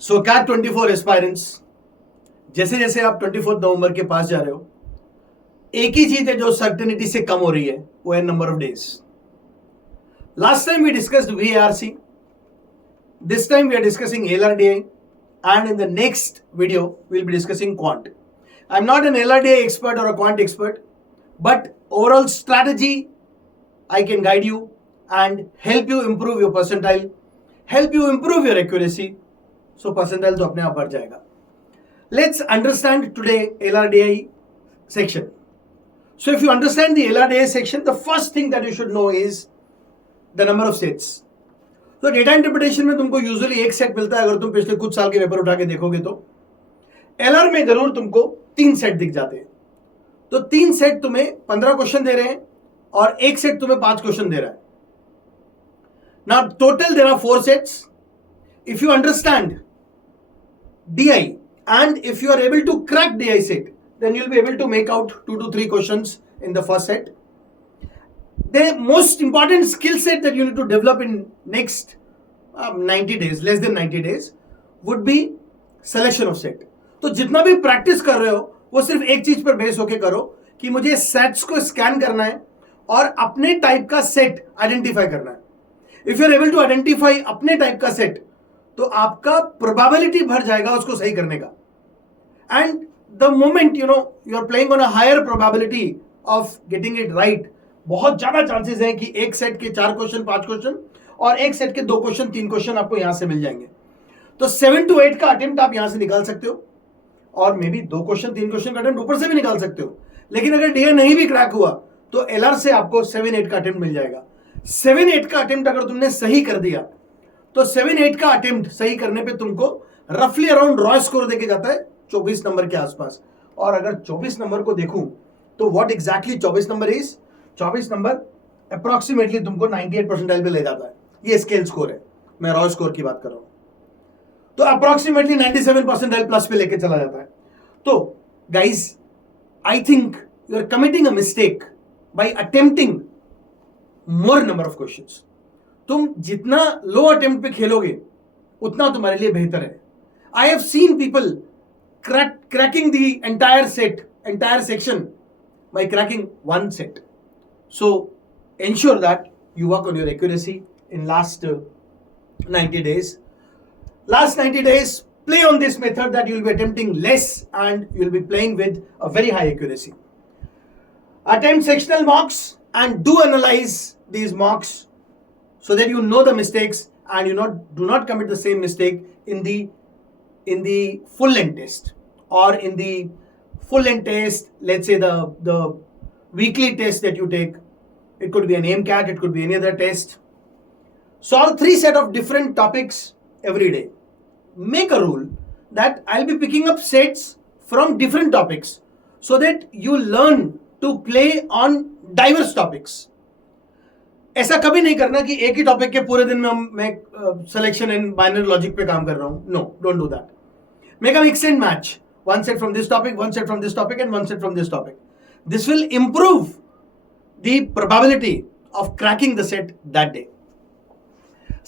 सो cat 24 aspirants, जैसे जैसे आप 24 नवंबर के पास जा रहे हो, एक ही चीज है जो सर्टेनिटी से कम हो रही है, वो है number of days. Last time we discussed VARC. This time we are discussing LRDI, and in the next video we'll be discussing quant. I'm not an LRDI expert or a quant expert, but overall strategy I can guide you and help you improve your percentile, help you improve your accuracy. So percentile तो अपने आप बढ़ जाएगा. Let's understand today LRDI section. So if you understand the LRDI section, the first thing that you should know is the number of sets. तो data interpretation में तुमको usually एक set मिलता है. अगर तुम पिछले कुछ साल के पेपर उठा के देखोगे तो LR में जरूर तुमको 3 सेट दिख जाते हैं. तो 3 सेट तुम्हें 15 क्वेश्चन दे रहे हैं और एक सेट तुम्हें 5 क्वेश्चन दे रहा है. Now total there are 4 sets. If you understand DI and if you are able to crack DI set, then you'll be able to make out 2 to 3 questions in the first set. The most important skill set that you need to develop in next 90 days, less than 90 days, would be selection of set. तो जितना भी practice कर रहे हो वो सिर्फ एक चीज पर बेस होके करो कि मुझे सेट्स को स्कैन करना है और अपने टाइप का सेट आइडेंटिफाई करना है. If you are able to identify अपने टाइप का सेट, तो आपका प्रोबेबिलिटी बढ़ जाएगा उसको सही करने का. And the moment you are playing on a higher probability of getting it right, बहुत ज्यादा चांसेस हैं कि एक सेट के 4 क्वेश्चन 5 क्वेश्चन और एक सेट के 2 क्वेश्चन 3 क्वेश्चन आपको यहां से मिल जाएंगे. तो 7 to 8 का अटेम्प्ट आप यहां से निकाल सकते हो और मे बी 2 क्वेश्चन 3 क्वेश्चन का अटेम्प्ट ऊपर से भी निकाल सकते हो. लेकिन अगर डीए नहीं भी क्रैक हुआ तो LR से आपको 7-8 का अटेम्प्ट मिल जाएगा. 7-8 का अटेम्प्ट अगर तुमने सही कर दिया तो 7-8 का अटेम्प्ट सही करने पे तुमको रफली अराउंड रॉय स्कोर देके जाता है 24 नंबर के आसपास. और अगर 24 नंबर को देखूं तो what exactly 24 number is, 24 number approximately तुमको 98 परसेंटाइल पे ले जाता है. ये स्केल स्कोर है, मैं रॉय स्कोर की बात कर रहा हूं. तो अप्रोक्सीमेटली 97 परसेंटाइल प्लस पे लेके चला जाता है. तो guys, I think you are committing a mistake by attempting more number of questions. तुम जितना लो अटेम्प्ट पे खेलोगे उतना तुम्हारे लिए बेहतर है. I have seen people cracking the entire section by cracking one set. So ensure that you work on your accuracy in last 90 days. Last 90 days, play on this method that you'll be attempting less and you'll be playing with a very high accuracy. Attempt sectional mocks and do analyze these mocks so that you know the mistakes and do not commit the same mistake in the full length test or in the full length test. Let's say the weekly test that you take, it could be an AIMCAT, it could be any other test. Solve 3 set of different topics every day. Make a rule that I'll be picking up sets from different topics so that you learn to play on diverse topics. ऐसा कभी नहीं करना कि एक ही topic के पूरे दिन में मैं सिलेक्शन एंड बाइनरी लॉजिक पे काम कर रहा हूं. No, don't do that. Make a mix and match. One set from this topic, one set from this topic, and one set from this topic. This will improve the probability of cracking the set that day.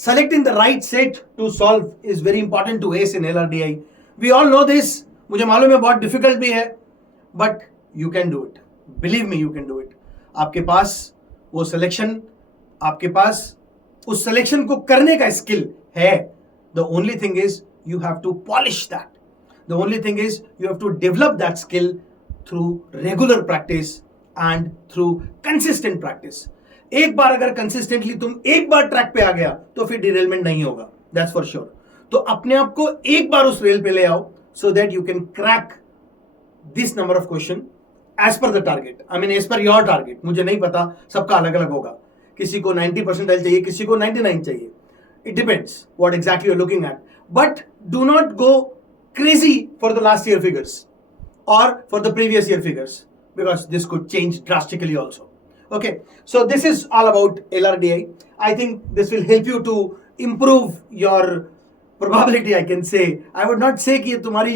Selecting the right set to solve is very important to ace in LRDI. We all know this. मुझे मालूम है बहुत difficult भी है, but you can do it. Believe me, you can do it. आपके पास वो selection, आपके पास उस selection को करने का skill है. The only thing is you have to polish that. The only thing is you have to develop that skill through regular practice and through consistent practice. एक बार अगर consistently तुम एक बार ट्रैक पे आ गया तो फिर derailment नहीं होगा. That's for sure. तो अपने आप को एक बार उस रेल पे ले आओ so that you can crack this number of question as per the target. I mean as per your target. मुझे नहीं पता, सबका अलग अलग होगा. किसी को 90 परसेंटाइल चाहिए, किसी को 99 चाहिए. It depends what exactly you're looking at. But do not go crazy for the last year figures or for the previous year figures, because this could change drastically also. Okay, so this is all about LRDI. I think this will help you to improve your probability. I can say, I would not say कि तुम्हारी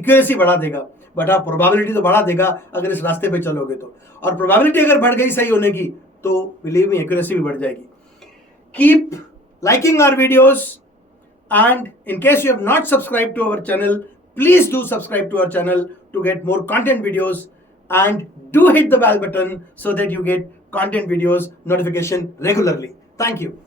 accuracy बढ़ा देगा, but हाँ probability तो बढ़ा देगा अगर इस रास्ते पे चलोगे तो. और probability अगर बढ़ गई सही होने की तो believe me accuracy भी बढ़ जाएगी. Keep liking our videos And in case you have not subscribed to our channel, please do subscribe to our channel to get more content videos, and do hit the bell button so that you get content videos notification regularly. Thank you.